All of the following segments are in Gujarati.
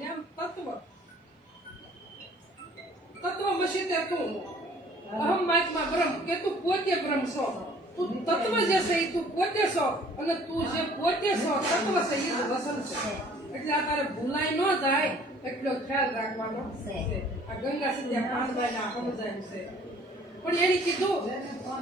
જેમ તત્વ તત્વમસી તે તું અહમ માત્મા બ્રહ્મ કે તું પોતે બ્રહ્મ છો. તું તત્વ જે છે એ તું પોતે છો અને તું જે પોતે છો તત્વ છે એ જ વસન છે. એટલે આ તારે ભૂલાઈ ન જાય એટલો ખ્યાલ રાખવાનો છે. આ ગંગા સત્યા પાંચબાઈ ના સમજાયું છે. પણ એને કીધું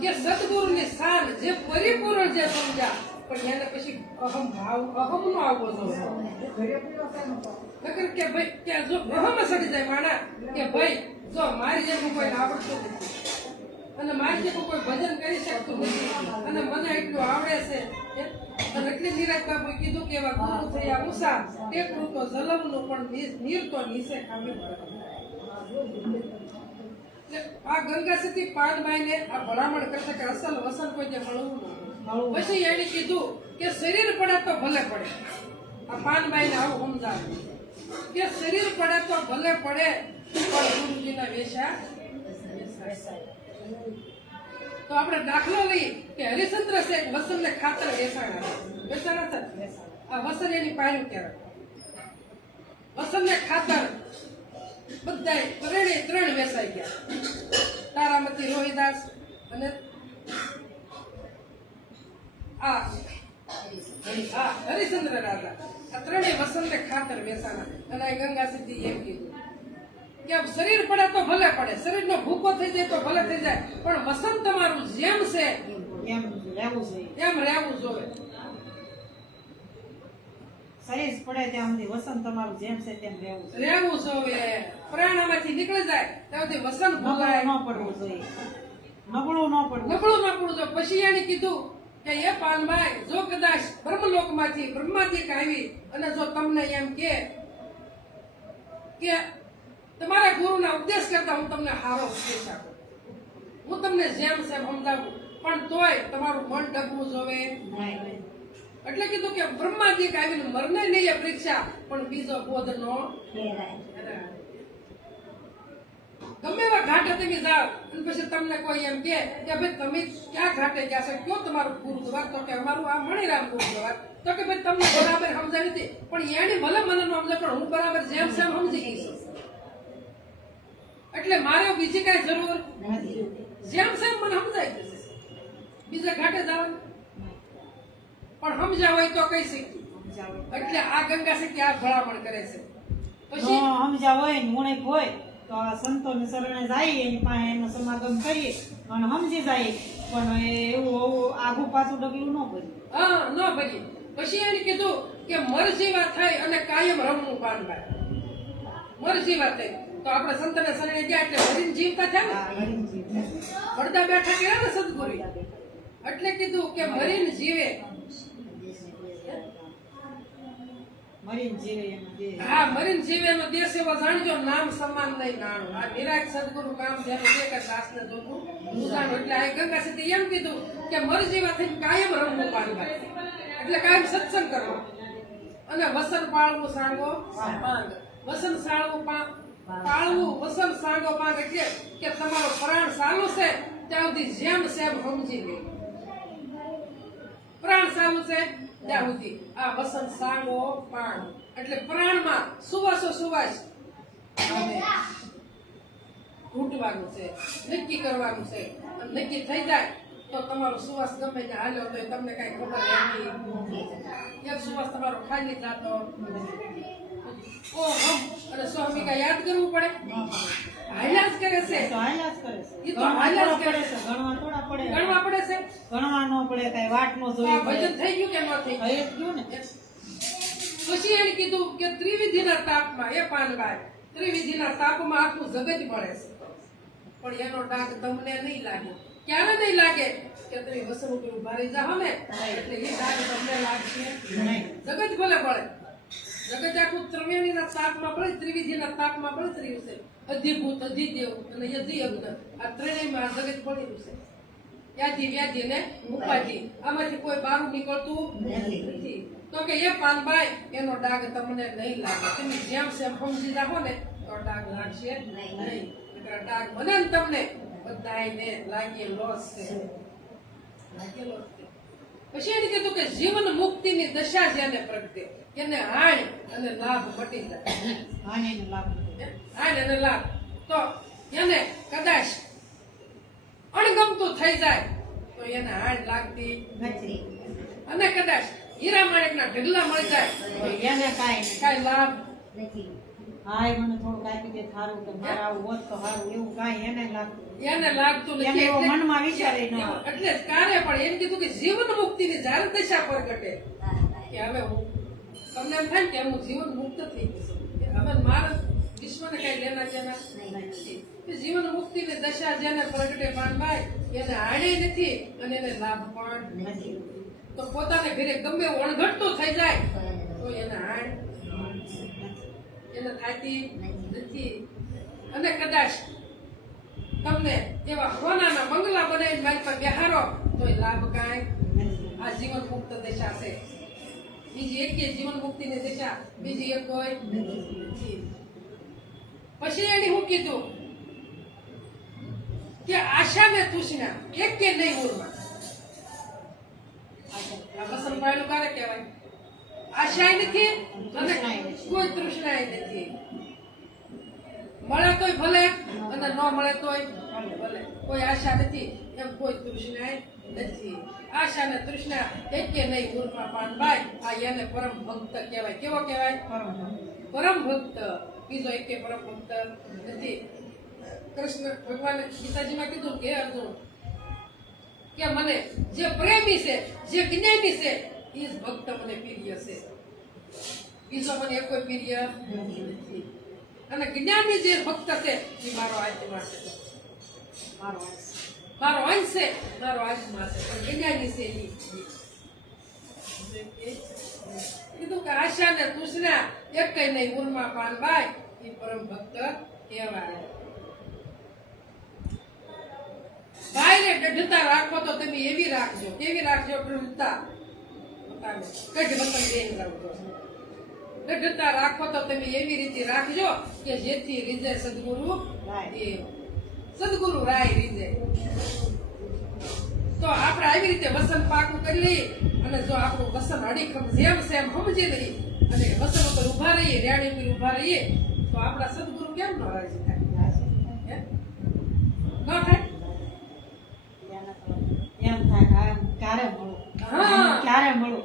કે સદગુરુની શાન જે પરિપૂર્ણ જે સમજ્યા પણ એને પછી અહમ ભાવ અહમ નો આવવો જોઈએ. નકર કે ભાઈ કે જો અહમ સડી જાય માણા કે ભાઈ જો મારી જેવું કોઈ આવડતું નથી અને મારી જેવું કોઈ ભજન કરી શકતું નથી અને મને એટલું આવડે છે અને એટલી નિરાજ બાપુ કીધું કે એવા ગુરુ થયા ઉષા તે કૃત તો જલમનું પણ નીર તો નીસે ખામી આ ગંગા સતી પાનબાઈ ને આ ભલામણ કરતા કે અસલ વસન કોઈ જે મળવું પછી એને કીધું કે શરીર પડે તો ભલે પડે. આ પાનબાઈ ને આવું સમજાવે કે શરીર પડે તો ભલે પડે પણ ગુરુજીના વેશા. તો આપણે દાખલો લઈએ કે હરિશ્ચંદ્ર છે વસન ને ખાતર વેસાણા આ વસન એની પાયું કહેવાય. વસન ને ખાતર બધા ત્રણ વેસાઈ ગયા. તારામતી રોહિદાસ અને હરિશ્ચંદ્ર રાજા આ ત્રણેય વસંત ખાતર બેસાના. અને આ ગંગા સતી એમ કીધું કે શરીર પડે તો ભલે પડે, શરીરનો ભૂકો થઈ જાય તો ભલે થઈ જાય, પણ વસંત તમારું જેમ છે એમ રહેવું જોઈએ. શરીર પડે ત્યાં સુધી વસંત તમારું જેમ છે તેમ રહેવું જોઈએ. પ્રાણમાંથી નીકળી જાય ત્યાં સુધી વસંત ભૂલાય ન પડવું જોઈએ, નબળું ન પડવું જોઈએ. પછી એને કીધું કે એ પાનભાઈ જો કદાચ બ્રહ્મલોકમાંથી બ્રહ્માદિક આવી અને જો તમને એમ કે તમારા ગુરુના ઉપદેશ કરતા હું તમને સારો ઉપદેશ આપું, હું તમને જેમ છે સમજાવું, પણ તોય તમારું મન ડગવું જોવે. એટલે કીધું કે બ્રહ્માદિક આવીને મરને નહીં પરીક્ષા પણ બીજો બોધ નો ગમે એવા ઘાટે તમે જાઓ અને પછી તમને કોઈ એમ કે ભાઈ તમે ક્યાં ઘાટે ગયા છો, કયો તમારું ગુરુદ્વાર? તો કે અમારું આ મણિરામ ગુરુદ્વાર. તો કે ભાઈ તમને બરાબર સમજાવી હતી પણ એની ભલે મને ન સમજે પણ હું બરાબર જેમ સેમ સમજી ગઈ છું. એટલે મારે બીજી કઈ જરૂર જેમ સેમ મને સમજાય જશે, બીજા ઘાટે જવાનું પણ સમજા હોય તો કઈ શીખી. એટલે આ ગંગા સતી આ ભલામણ કરે છે. પછી સમજા હોય ને મુણેક હોય તો આ સંતોને શરણે જાય એની પાસે એનો સમાગમ કરીએ અને સમજી જાય, પણ એવું આઘું પાછું ડગલું ન ભર્યું. ન ભરી. પછી એને કીધું કે મર જેવા થઈ અને કાયમ રમવું પાનભાઈ. મર જેવા થઈ તો આપણે સંતને શરણે ગયા એટલે મરીને જીવતા થયા ને, પડદા બેઠા કર્યા ને સદગુરુ. એટલે કીધું કે મરીને જીવે મરીન જીવે એનો દેશ એવો જાણજો, નામ સમાન નહીં નાણું. આ નિરાગ સદગુરુ કામ જેનું છે કે શાસ્ત્ર જોવું ઉજાણું. એટલે આ ગંગા સતી એમ કીધું કે મર જેવા થઈને કાયમ રમવું પાનભાઈ, એટલે કાયમ સત્સંગ કરવો અને વસન પાળવું સાંગો પાંગ. વસન સાળવું પાળવું વસન સાંગો પાંગ એટલે કે તમારો પ્રાણ ચાલુ છે ત્યાં સુધી જેમ સેમ સમજી લે. પ્રાણ ચાલુ છે ત્યાં સુધી આ વસંત સાંગો પાંગ એટલે પ્રાણમાં સુવાસો સુવાસ ઘૂંટવાનું છે, નક્કી કરવાનું છે. નક્કી થઈ જાય તો તમારો સુવાસ ગમે ત્યાં હાલ્યો તો તમને કઈ ખબર નથી. એક સુવાસ તમારો ખાલી જાતો અને સ્વામિકા યાદ કરવું પડે. હાલ્યા જ કરે છે, ગણવા પડે છે, ગણવા ન પડે, કઈ વાટ નો જોઈએ. ભજન થઈ ગયું કે ન થઈ ગયું ને. પછી એને કીધું કે ત્રિવિધિના તાપમાં એ પાનભાઈ ત્રિવિધિના તાપમાં આખું જગત મળે છે પણ એનો ડાઘ તમને નહીં લાગે. ક્યારે નહીં લાગે કે તમે વસન ઉપર ઉભા રહી જાઓ ને એટલે એ ડાઘ તમને લાગશે નહીં. જગત ભલે પડે, જગત આખું ત્રવ્યાણીના તાપમાં પડે, ત્રિવિધિના તાપમાં પડે રહ્યું છે. અધિભૂત, અધિદેવ અને યધિ અગ્ન આ ત્રણેયમાં જગત પડેલું છે. યાદી વ્યાધિ ને ઉપાધિ આમાંથી કોઈ બહાર નીકળતું નથી. તો કે એ પાનભાઈ એનો ડાઘ તમને નહીં લાગે. તમે જેમ સેમ સમજી રાખો ને તો ડાઘ લાગશે નહીં. ડાઘ મને ને તમને બધાને લાગેલો છે. પછી એને કીધું કે જીવન મુક્તિની દશા જેને પ્રગટે એને હાણ અને લાભ મટી જાય. આને એને લાભ નથી. હાણ અને લાભ તો એને કદાચ અણગમતું થઈ જાય તો એને હાણ લાગતી નથી. અને કદાચ હીરા માણેકના ઢગલા મળી જાય તો એને કાંઈ નહીં. કાંઈ લાભ નથી. હાય મને થોડુંક આપી દે થારું કે મારે આવું હોત તો સારું, એવું કાંઈ એને લાગતું એને લાગતું એને નથી. એવો એટલે- મનમાં વિચારે ન આવે. એટલે જ કારે પણ એમ કીધું કે જીવન મુક્તિની જ્યારે દશા પ્રગટે કે હવે હું તમને એમ થાય ને કે હું જીવન મુક્ત થઈ ગયું છું. કે હવે મારા વિશ્વને કઈ લેના દેના નથી. કે જીવન મુક્તિની દશા જેને પ્રગટે પાનભાઈ એને હાડે નથી અને એને લાભ પણ નથી. તો પોતાને ઘરે ગમે એવું અણઘડતું થઈ જાય તો એને હાડ એને થાતી નથી. અને કદાચ તમને એવા સોનાના બંગલા બનાવીને મારી પાસે બેહારો તો લાભ કાંઈ આ જીવન મુક્ત દશા છે. બીજી એક જીવન મુક્તિની દશા બીજી એક કોઈ નથી. પછી એને હું કીધું કે આશા ને તૃષ્ણા એક કે નહીં મૂળમાં. આ વસન પાડેલું ક્યારે કહેવાય? આશા નથી અને કોઈ તૃષ્ણા નથી. મળે તોય ભલે અને ન મળે તોય ભલે. કોઈ આશા નથી એમ કોઈ તૃષ્ણા નથી. આશા ને તૃષ્ણા એક કે નહીં મૂળમાં પાનભાઈ આ એને પરમ ભક્ત કહેવાય. કેવો કહેવાય? પરમ ભક્ત. બીજો એક પરમ ભક્ત નથી. કૃષ્ણ ભગવાને ગીતાજીમાં કીધું કે અર્જુન કે મને જે પ્રેમી છે જે જ્ઞાની છે એ જ ભક્ત મને પ્રિય છે. બીજો મને એક કોઈ પ્રિય નથી. અને જ્ઞાની જે ભક્ત છે એ મારો આત્મા છે, મારો અંશ છે, મારો આત્મા છે. પણ જ્ઞાની છે એ કીધું કે આશા ને તૃષ્ણા એક કઈ નહીં મૂળમાં પાનભાઈ એ પરમ ભક્ત કહેવાય. ભાઈને દઢતા રાખો તો તમે એવી રાખજો. કેવી રાખજો? દઢતા દઢતા રાખો તો તમે એવી રીતે રાખજો કે જેથી રીજે સદગુરુ દેવ. સદગુરુ રાય રીજે. તો આપણે આવી રીતે વસન પાકું કરી લઈએ અને જો આપણું વસન અડીખમ જેમ સેમ સમજી લઈએ અને વસન ઉપર ઉભા રહીએ, રેડી ઉપર ઉભા રહીએ તો આપણા સદગુરુ કેમ ન રાજી થાય? ન થાય? એમ થાય કે ક્યારે મળું, ક્યારે મળું,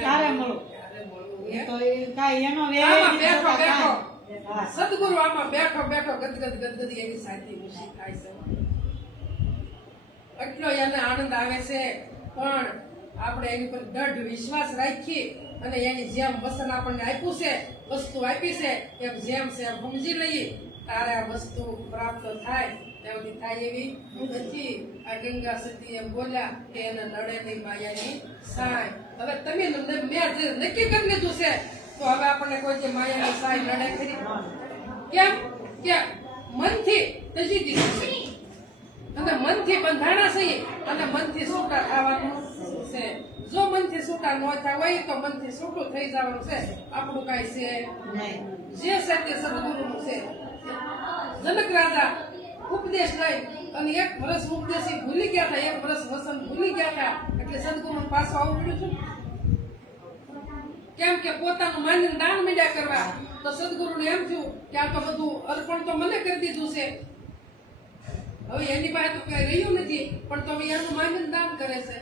ક્યારે મળું. એ તો એ કાંઈ એનો વેર આમાં નથી બેઠો થતા બેઠો કાંઈ. સદગુરુ આમાં બેઠો બેઠો ગદગદી એની સાથે ખુશી થાય છે. એટલો એને આનંદ આવે છે. પણ આપણે એની પર દૃઢ વિશ્વાસ રાખીએ અને એની જેમ વસન આપણને આપ્યું છે, વસ્તુ આપી છે એમ જેમ છે એમ સમજી લઈએ તારે આ વસ્તુ પ્રાપ્ત થાય એવી થાય એવી નથી. આ ગંગા સતી એમ બોલ્યા કે એને નડે નહીં માયાની સાય. હવે તમે મેં જે નક્કી કરી લીધું છે તો હવે આપણને કોઈ જે માયાની સાય નડે ખરી? કેમ કે મનથી તજી દીધું છે અને મનથી બંધાણા છીએ અને મનથી છૂટા થવાનું છે. જો મનથી છૂટા ન થયા હોય તો મનથી છૂટું થઈ જવાનું છે. આપણું કાંઈ છે નહીં. જે છે તે સદગુરુનું છે. જનક રાજા ઉપદેશ લઈ અને એક વર્ષ ઉપદેશી ભૂલી ગયા હતા, એક વર્ષ વસન ભૂલી ગયા હતા એટલે સદગુરુ પાછો આવવું પડ્યું છે. કેમ કે પોતાનું માનીને દાન મીડા કરવા તો સદગુરુને એમ થયું કે આ તો બધું અર્પણ તો મને કરી દીધું છે, હવે એની પાસે તો કઈ રહ્યું નથી પણ તો એનું માનીને દાન કરે છે.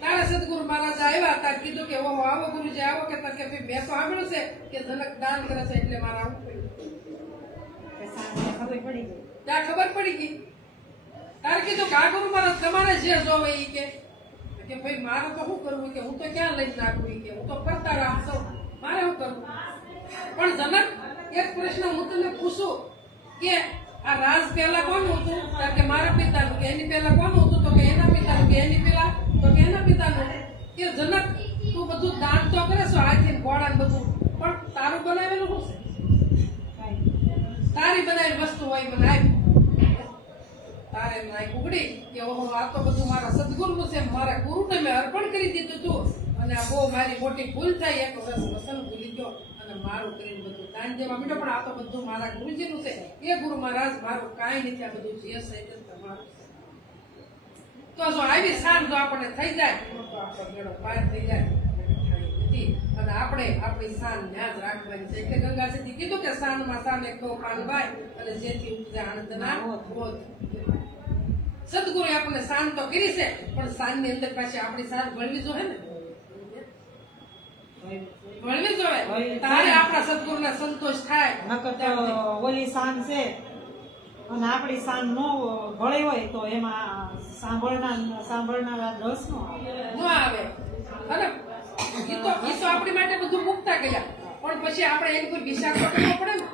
તારા સદગુરુ મહારાજ આવ્યા હતા, કીધું કે ઓહો આવો ગુરુજી આવો કે ભાઈ મેં તો સાંભળ્યું છે કે જનક દાન કરે છે એટલે મારે આવવું પડ્યું. ખબર પડી ગઈ. ત્યાં ખબર પડી ગઈ. તારે કીધું કે આ ગુરુ મહારાજ તમારે જે જોવે એ કે ભાઈ મારે તો શું કરવું કે હું તો ક્યાં લઈ નાખવું કે હું તો કરતા રાખશો, મારે શું કરવું? પણ જનક એક પ્રશ્ન હું તને પૂછું કે આ રાજ પહેલા કોનું હતું? કે મારા પિતાનું. કે એની પહેલા કોનું હતું? તો કે એના પિતાનું. કે એની પહેલા? તો કે એના પિતાનું. કે જનક તું બધું દાન તો કરે છો હાથથી ઘોડા બધું, પણ તારું બનાવેલું શું છે? તારી બનાવેલી વસ્તુ હોય મને આપી. તારે નાઈ ઉગડી કે ઓહો આ તો બધું મારા સદગુરુનું છે, મારા ગુરુને મેં અર્પણ કરી દીધું હતું અને આ બહુ મારી મોટી ભૂલ થઈ. એક વર્ષ વસન ભૂલી ગયો અને મારું કરીને બધું દાન દેવા માંડ્યો, પણ આ તો બધું મારા ગુરુજીનું છે. એ ગુરુ મહારાજ મારું કાંઈ નથી, આ બધું જે છે તે તમારું. તો જો આવી સાંજ જો આપણને થઈ જાય તો આપણો મેળો પાર થઈ જાય. અને આપણે આપણી શાન ન્યા જ રાખવાની છે. એટલે ગંગાજીથી કીધું કે શાનમાં શાન એક તો પાનભાઈ અને જેથી ઉપજે આનંદના બોધ. સદગુરુએ આપણને શાન તો કરી છે, પણ શાનની અંદર પાછી આપણી શાન ભળવી જોઈએ ને, ભળવી જોઈએ. તારે આપણા સદગુરુના સંતોષ થાય. નકર તો ઓલી શાન છે અને આપણી શાન નો ભળી હોય તો એમાં સાંભળનારા રસ નો આવે. ન આવે. અને ઈ તો આપણી માટે બધું મુકતા ગયા, પણ પછી આપણે એની પર વિચારવું કરવો પડે ને,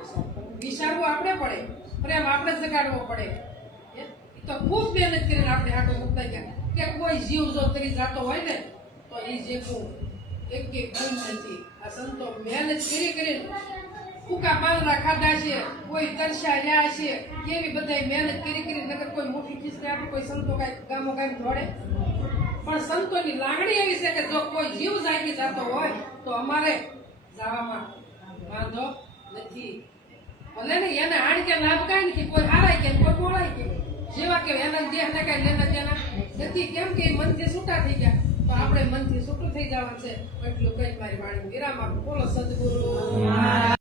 વિચારવું આપણે પડે, પ્રેમ આપણે જગાડવો પડે. ઈ તો ખૂબ મહેનત કરીને આપણે હાટો મુકતા ગયા કે કોઈ જીવ જો તરી જાતો હોય ને તો એ જેવું એક ગુણ નથી. આ સંતો મહેનત કરીને ટૂંકા પાંદડા ખાધા છે, કોઈ તરસ્યા રહ્યા છે, કેવી બધા મહેનત કરી નગર કોઈ મોટી ચીજ ને આપણે કોઈ સંતો કાંઈ ગામો કાંઈ દોડે. પણ સંતોની લાગણી એવી છે કે જો કોઈ જીવ જાગી જતો હોય તો અમારે જવામાં વાંધો નથી. ભલે ને એને આણ કે લાભ કાંઈ નથી, કોઈ હારાય કે કોઈ બોલાય કે જેવા કે એના દેહને કાંઈ લેના દેના નથી. કેમ કે મનથી છૂટા થઈ ગયા તો આપણે મનથી છૂટું થઈ જવાનું છે. એટલું કઈ મારી વાણી વિરામ આપું. બોલો સદગુરુ.